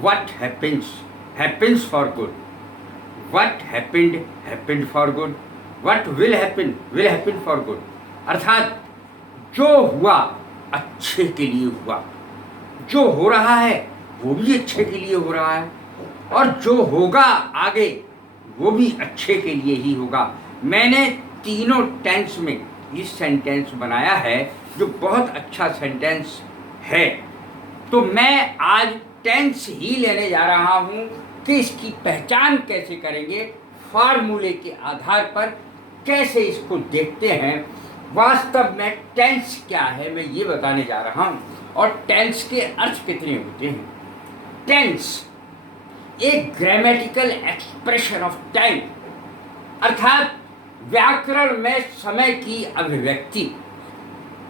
what happens for good, what happened for good, what will happen for good। अर्थात जो हुआ अच्छे के लिए हुआ, जो हो रहा है वो भी अच्छे के लिए हो रहा है, और जो होगा आगे वो भी अच्छे के लिए ही होगा। मैंने तीनों टेंस में ये सेंटेंस बनाया है जो बहुत अच्छा सेंटेंस है। तो मैं आज टेंस ही लेने जा रहा हूँ कि इसकी पहचान कैसे करेंगे, फार्मूले के आधार पर कैसे इसको देखते हैं, वास्तव में टेंस क्या है मैं ये बताने जा रहा हूँ, और टेंस के अर्थ कितने होते हैं। टेंस एक ग्रामेटिकल एक्सप्रेशन ऑफ टाइम, अर्थात व्याकरण में समय की अभिव्यक्ति।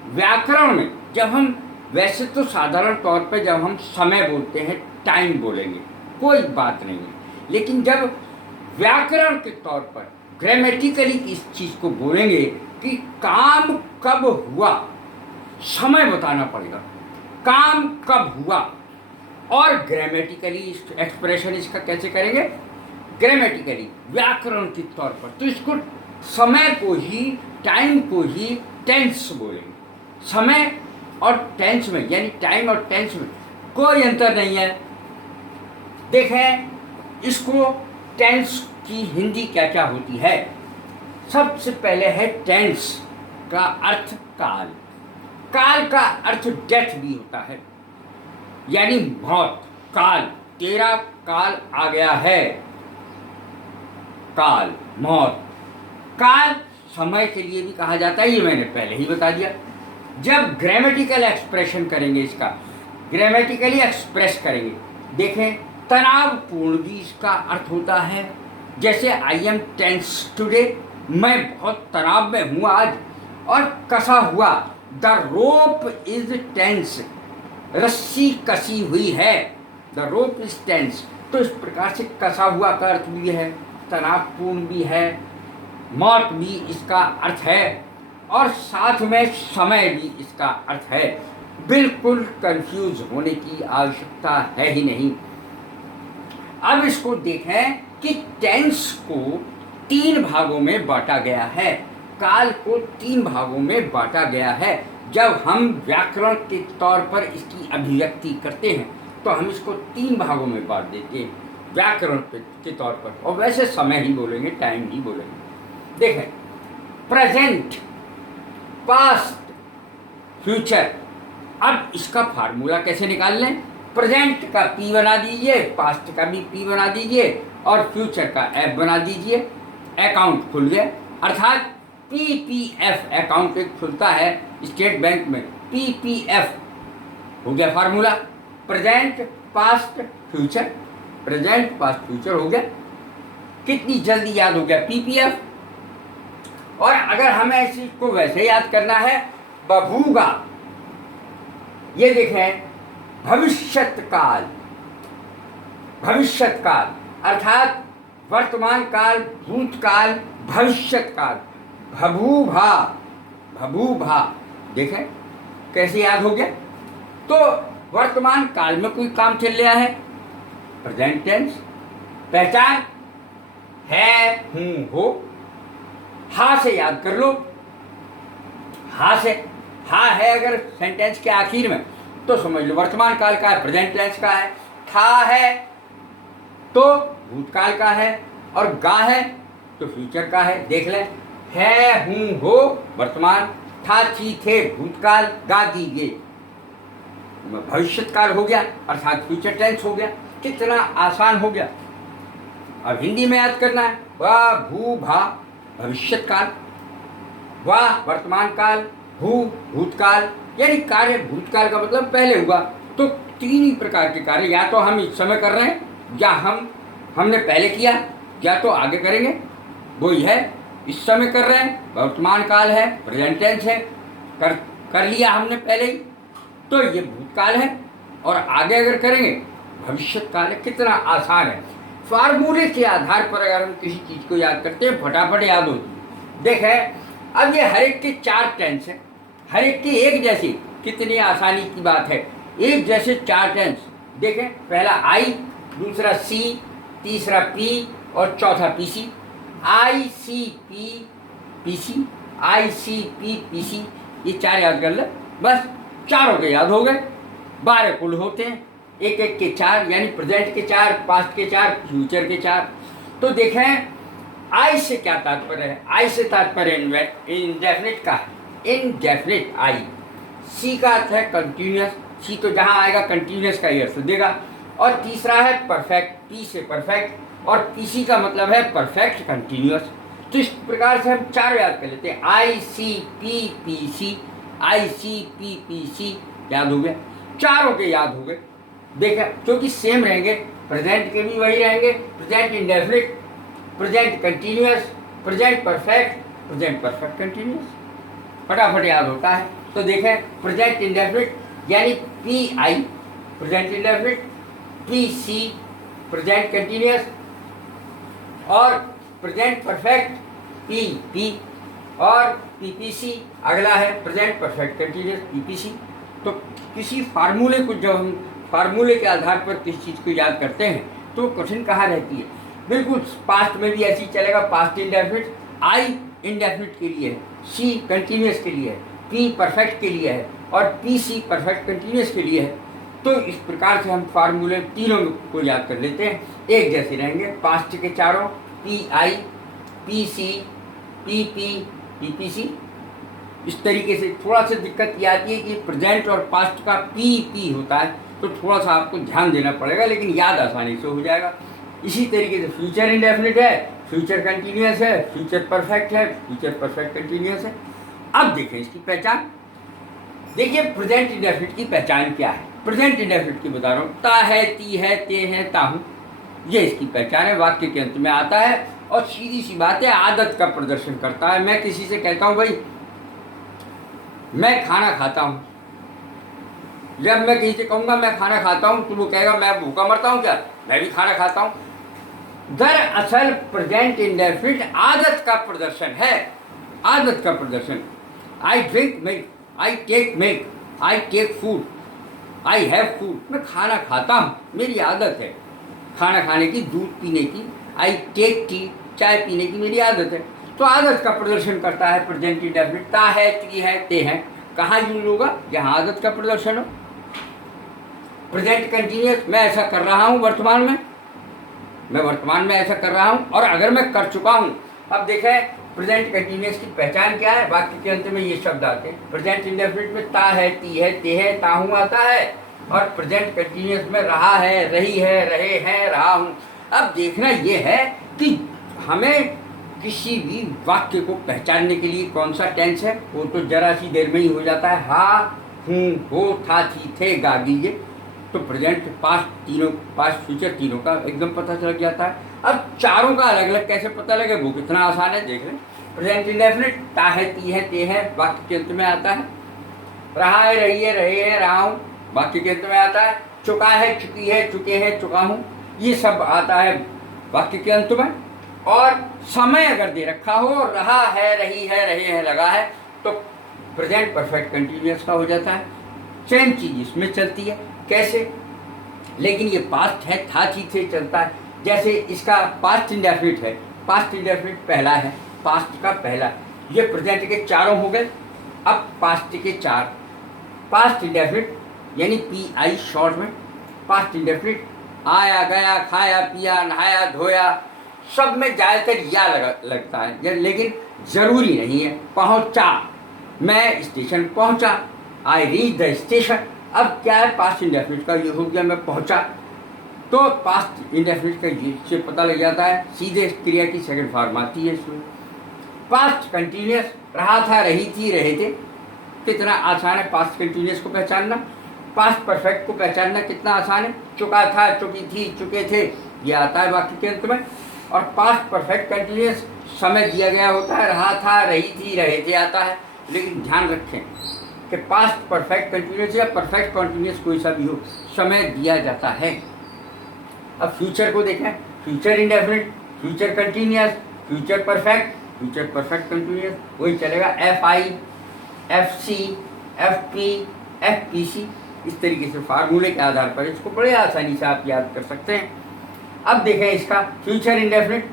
व्याकरण में जब हम, वैसे तो साधारण तौर पे जब हम समय बोलते हैं टाइम बोलेंगे, कोई बात नहीं है, लेकिन जब व्याकरण के तौर पर ग्रामेटिकली इस चीज़ को बोलेंगे कि काम कब हुआ, समय बताना पड़ेगा, काम कब हुआ। और ग्रामेटिकली एक्सप्रेशन इसका कैसे करेंगे, ग्रामेटिकली व्याकरण के तौर पर, तो इसको समय को ही, टाइम को ही टेंस बोलेंगे। समय और टेंस में, यानी टाइम और टेंस में कोई अंतर नहीं है। देखें इसको, टेंस की हिंदी क्या क्या होती है। सबसे पहले है टेंस का अर्थ काल। काल का अर्थ डेथ भी होता है, यानी मौत। काल, तेरा काल आ गया है, काल मौत। काल समय के लिए भी कहा जाता है, ये मैंने पहले ही बता दिया। जब ग्रामेटिकल एक्सप्रेशन करेंगे, इसका ग्रामेटिकली एक्सप्रेस करेंगे, देखें तनावपूर्ण भी इसका अर्थ होता है। जैसे आई एम टेंस टुडे, मैं बहुत तनाव में हूँ आज। और कसा हुआ, द रोप इज टेंस, रस्सी कसी हुई है, द रोप इज टेंस। तो इस प्रकार से कसा हुआ का अर्थ भी है, तनावपूर्ण भी है, मौत भी इसका अर्थ है, और साथ में समय भी इसका अर्थ है। बिल्कुल कंफ्यूज होने की आवश्यकता है ही नहीं। अब इसको देखें कि टेंस को 3 भागों में बांटा गया है, काल को 3 भागों में बांटा गया है। जब हम व्याकरण के तौर पर इसकी अभिव्यक्ति करते हैं तो हम इसको 3 भागों में बांट देते हैं व्याकरण के तौर पर, और वैसे समय ही बोलेंगे, टाइम ही बोलेंगे। देखें प्रेजेंट, पास्ट, फ्यूचर। अब इसका फार्मूला कैसे निकाल लें। प्रेजेंट का पी बना दीजिए, पास्ट का भी पी बना दीजिए, और फ्यूचर का एफ बना दीजिए। अकाउंट खुल गया, अर्थात पीपीएफ अकाउंट एक खुलता है स्टेट बैंक में, पीपीएफ हो गया formula. Present, past, future, present, past, future हो गया। कितनी जल्दी याद हो गया पीपीएफ। और अगर हमें इसी को वैसे याद करना है, बभूगा, ये देखें भविष्यत काल। भविष्यत काल अर्थात वर्तमान काल, भूतकाल, भविष्यत काल। भभूभा, भभूभा, देखें कैसे याद हो गया। तो वर्तमान काल में कोई काम चल रहा है, प्रेजेंट टेंस। पहचान है, हूँ, हो। हा से याद कर लो, हा से, हा है अगर सेंटेंस के आखिर में तो समझ लो वर्तमान काल का है, प्रेजेंट टेंस का है। था है तो भूतकाल का है, और गा है तो फ्यूचर का है। देख लें, है, हूँ, हो वर्तमान, था, थी, थे भूतकाल, गा, गी, गे भविष्यत काल हो गया, अर्थात फ्यूचर टेंस हो गया। कितना आसान हो गया। अब हिंदी में याद करना है, वाह, भू, भा भविष्यत काल, वाह वर्तमान काल, भू भूतकाल, यानी कार्य भूतकाल का मतलब पहले हुआ। तो 3 ही प्रकार के कार्य, या तो हम इस समय कर रहे हैं, या हमने पहले किया, या तो आगे करेंगे, वही है इस समय कर रहे हैं, वर्तमान काल है, प्रेजेंट टेंस है, कर लिया हमने पहले ही, तो ये भूतकाल है, और आगे अगर करेंगे भविष्यत काल है। कितना आसान है। फार्मूले के आधार पर अगर हम किसी चीज़ को याद करते हैं फटाफट याद होती है। देखें अब ये हर एक के 4 टेंस हैं, हर एक की एक जैसी, कितनी आसानी की बात है। एक जैसे 4 टेंस, देखें, पहला आई, दूसरा सी, तीसरा पी और चौथा पीसी। आई सी पी पीसी, आई सी पी पीसी, ये 4 याद कर ले बस। चारों के याद हो गए। 12 कुल होते हैं, एक एक के 4, यानी प्रेजेंट के 4, पास्ट के 4, फ्यूचर के 4। तो देखें आई से क्या तात्पर्य है? आई से तात्पर्य इंडेफिनिट का है, इनडेफिनिट आई। सी का अर्थ है कंटिन्यूस, सी तो जहाँ आएगा कंटिन्यूस का ही अर्थ देगा। और तीसरा है परफेक्ट, पी से परफेक्ट, और पीसी का मतलब है परफेक्ट कंटिन्यूस। तो इस प्रकार से हम 4 याद कर लेते हैं, आई सी पी पी सी, आई सी पी पी सी याद हो गया, चारों के याद हो गए। देखा, क्योंकि सेम रहेंगे, प्रेजेंट के भी वही रहेंगे, present indefinite, present continuous, present perfect, present perfect continuous, फटाफट याद होता है। तो देखें, प्रेजेंट इंडेफिनिट यानी P I present indefinite, P C present continuous, और प्रेजेंट परफेक्ट पी पी, और पीपीसी अगला है प्रेजेंट परफेक्ट कंटिन्यूस पीपीसी। तो किसी फार्मूले को, जब हम फार्मूले के आधार पर किसी चीज़ को याद करते हैं तो कठिन कहाँ रहती है। बिल्कुल पास्ट में भी ऐसे ही चलेगा, पास्ट इंडेफिनिट, आई इंडेफिनिट के लिए है, सी कंटिन्यूस के लिए है, पी परफेक्ट के लिए है, और पी सी परफेक्ट कंटिन्यूस के लिए है। तो इस प्रकार से हम फार्मूले तीनों को याद कर लेते हैं, एक जैसे रहेंगे। पास्ट के चारों, P I, P C, P P, P P C. इस तरीके से थोड़ा सा दिक्कत ये आती है कि प्रेजेंट और पास्ट का पी पी होता है, तो थोड़ा सा आपको ध्यान देना पड़ेगा, लेकिन याद आसानी से हो जाएगा। इसी तरीके से फ्यूचर इंडेफिनिट है, फ्यूचर कंटिन्यूस है, फ्यूचर परफेक्ट है, फ्यूचर परफेक्ट कंटिन्यूस है। अब देखें इसकी पहचान। देखिए प्रेजेंट इंडेफिनिट की पहचान क्या है। प्रेजेंट इंडेफिनिट की बता रहा हूँ, ता है, ती है, ते है, ताहूँ, ये इसकी पहचान है। वाक्य के अंत में आता है और सीधी सी बात है, आदत का प्रदर्शन करता है। मैं किसी से कहता हूँ भाई मैं खाना खाता हूँ, जब मैं किसी से कहूँगा मैं खाना खाता हूँ तो वो कहेगा मैं भूखा मरता हूँ क्या, मैं भी खाना खाता हूँ। दरअसल प्रेजेंट इंडेफिनिट आदत का प्रदर्शन है, आदत का प्रदर्शन। I drink milk, I take milk, I take food, I have food, मैं खाना खाता हूँ, मेरी आदत है खाना खाने की, दूध पीने की। आई टेक टी, चाय पीने की मेरी आदत है। तो आदत का प्रदर्शन करता है प्रेजेंट इंडेफिनिट। ता है, ती है, ते हैं, कहाँ यूज होगा? जहाँ आदत का प्रदर्शन हो। प्रेजेंट कंटिन्यूस, मैं ऐसा कर रहा हूँ वर्तमान में, मैं वर्तमान में ऐसा कर रहा हूँ, और अगर मैं कर चुका हूँ। अब देखें प्रेजेंट कंटिन्यूस की पहचान क्या है, वाक्य के अंत में ये शब्द आते हैं। प्रेजेंट इंडेफिनिट में ता है, ती है, ते है, ताहूँ आता है, और प्रेजेंट कंटिन्यूस में रहा है, रही है, रहे हैं, रहा हूँ। अब देखना ये है कि हमें किसी भी वाक्य को पहचानने के लिए कौन सा टेंस है, वो तो जरा सी देर में ही हो जाता है। हा, हूँ, हो, था, थी, थे, गा दीजिए, तो प्रेजेंट, पास्ट, तीनों, पास्ट फ्यूचर तीनों का एकदम पता चल जाता है। अब चारों का अलग अलग कैसे पता लगे, वो कितना आसान है, देख लें। प्रेजेंट इंडेफिनिट ता है, ती है, ते है, वाक्य के अंत में आता है। रहा है, रही है, रहे हैं, रहा हूँ, वाक्य के अंत में आता है। चुका है, चुकी है, चुके हैं, चुका हूँ, ये सब आता है वाक्य के अंत में। और समय अगर दे रखा हो, रहा है, रही है, रहे हैं लगा है, तो प्रेजेंट परफेक्ट कंटिन्यूस का हो जाता है। सेम चीज़ इसमें चलती है। कैसे? लेकिन ये पास्ट है, था, थी, थे चलता है। जैसे इसका पास्ट इंडेफिनिट है, पास्ट इंडेफिनिट पहला है, पास्ट का पहला, ये प्रेजेंट के चारों हो गए। अब पास्ट के 4, पास्ट इंडेफिनिट यानी पी आई शॉर्ट में, पास्ट इंडेफिनिट आया, गया, खाया, पिया, नहाया, धोया, सब में ज़्यादातर या लगता है, लेकिन ज़रूरी नहीं है। पहुंचा, मैं स्टेशन पहुंचा, आई रीच द स्टेशन। अब क्या है, पास्ट इंडेफिनिट का ये हो गया, मैं पहुंचा, तो पास्ट इंडेफिनिट का ये से पता लग जाता है, सीधे क्रिया की सेकंड फॉर्म आती है इसमें। पास्ट कंटिन्यूस, रहा था, रही थी, रहे थे, कितना आसान है पास्ट कंटिन्यूस को पहचानना। पास्ट परफेक्ट को पहचानना कितना आसान है, चुका था, चुकी थी, चुके थे, ये आता है वाक्य के अंत में। और पास्ट परफेक्ट कंटिन्यूस समय दिया गया होता है, रहा था, रही थी, रहे थे आता है। लेकिन ध्यान रखें कि पास्ट परफेक्ट कंटिन्यूस या परफेक्ट कंटिन्यूस कोई सा भी हो, समय दिया जाता है। अब फ्यूचर को देखें, future indefinite, future continuous, future perfect, future perfect continuous, वही चलेगा। F I, F C, F P, F P C, इस तरीके से फार्मूले के आधार पर इसको बड़े आसानी से आप याद कर सकते हैं। अब देखें इसका फ्यूचर इंडेफिनिट,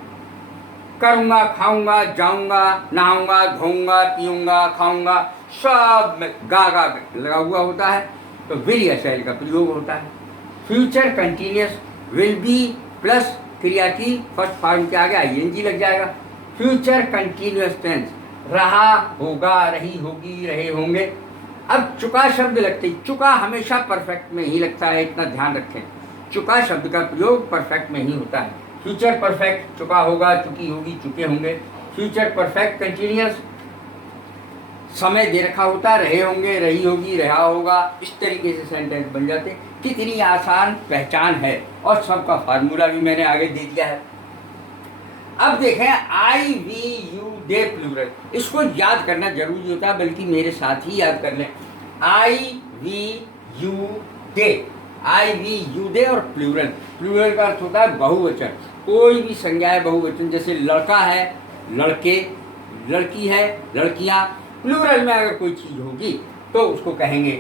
करूँगा, खाऊंगा, जाऊंगा, नहाऊंगा, धोऊंगा, पीऊंगा, खाऊंगा, सब में गा लगा हुआ होता है, तो विल या शैल का प्रयोग होता है। Future continuous, will be plus क्रिया की फर्स्ट फॉर्म के आगे आईएनजी लग जाएगा। फ्यूचर कंटिन्यूअस टेंस, रहा, होगा, रही, होगी, रहे, होंगे। अब चुका शब्द लगते ही, चुका हमेशा परफेक्ट में ही लगता है, इतना ध्यान रखें। चुका शब्द का प्रयोग परफेक्ट में ही होता है। फ्यूचर परफेक्ट, चुका होगा, चुकी होगी, चुके होंगे। फ्यूचर परफेक्ट कंटिन्यूअस, समय दे रखा होता, रहे होंगे, रही होगी, रहा होगा, इस तरीके से सेंटेंस बन जाते। कितनी आसान पहचान है, और सबका फार्मूला भी मैंने आगे दे दिया है। अब देखें आई, वी, यू, दे प्लूरल, इसको याद करना जरूरी होता है, बल्कि मेरे साथ ही याद कर लें। I, we, you, they, I, we, you, they और प्लूरल। प्लूरल का अर्थ होता है बहुवचन। कोई भी संज्ञा है बहुवचन, जैसे लड़का है, लड़के, लड़की है, लड़कियां। प्लूरल में अगर कोई चीज होगी तो उसको कहेंगे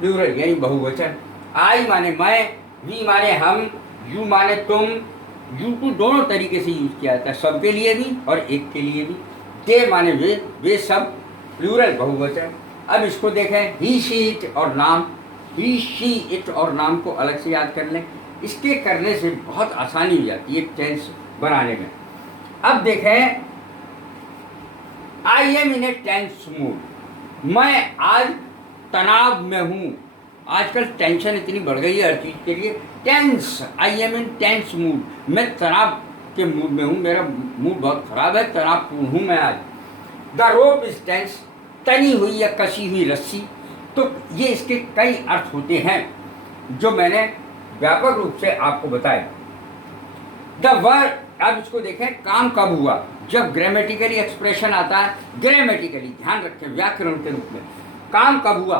प्लूरल यानी बहुवचन। आई माने मैं, वी माने हम, यू माने तुम। यू को दोनों तरीके से यूज किया जाता है, सबके लिए भी और एक के लिए भी। दे माने वे सब, प्लूरल बहुवचन। अब इसको देखें, ही, शी, इट और नाम। ही, शी, इट और नाम को अलग से याद कर लें, इसके करने से बहुत आसानी हो जाती है टेंस बनाने में। अब देखें, I am in a tense mood, मैं आज तनाव में हूँ। आजकल टेंशन इतनी बढ़ गई है हर चीज़ के लिए। Tense, I am in tense mood, मैं तनाव के मूड में हूँ, मेरा मूड बहुत खराब है, तनावपूर्ण हूँ मैं आज। द रोप इज टेंस, तनी हुई या कसी हुई रस्सी। तो ये इसके कई अर्थ होते हैं जो मैंने व्यापक रूप से आपको बताए। द वर्ड, अब इसको देखें, काम कब हुआ, जब ग्रामेटिकली एक्सप्रेशन आता है, ग्रामेटिकली ध्यान रखें, व्याकरण के रूप में काम कब हुआ,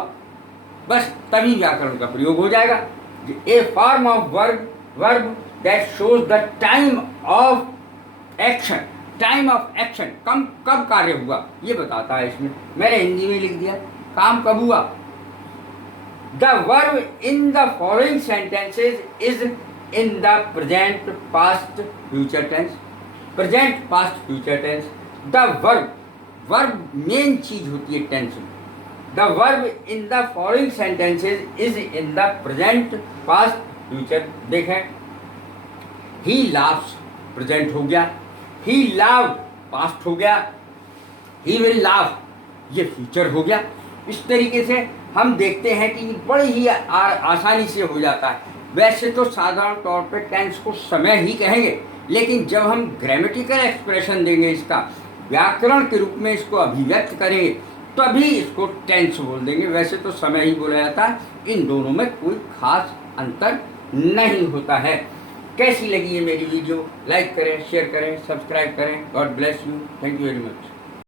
बस तभी व्याकरण का प्रयोग हो जाएगा। A form of verb that shows the time of action, time of action, कब कार्य हुआ ये बताता है। इसमें मैंने हिंदी में लिख दिया, काम कब हुआ। The verb in the following sentences is in the present, past, future tense. Present, past, future tense. The verb मेन चीज होती है टेंस में। The verb in the following sentences is in the present, past, future. देखें, he laughs, present हो गया। ही लाव्ड, past हो गया। ही विल लाफ, ये फ्यूचर हो गया। इस तरीके से हम देखते हैं कि बड़ी ही आसानी से हो जाता है। वैसे तो साधारण तौर पे टेंस को समय ही कहेंगे, लेकिन जब हम ग्रामेटिकल एक्सप्रेशन देंगे, इसका व्याकरण के रूप में इसको अभिव्यक्त करेंगे, तभी इसको टेंस बोल देंगे। वैसे तो समय ही बोला जाता है, इन दोनों में कोई खास अंतर नहीं होता है। कैसी लगी ये मेरी वीडियो, लाइक करें, शेयर करें, सब्सक्राइब करें। God bless you, thank you very much.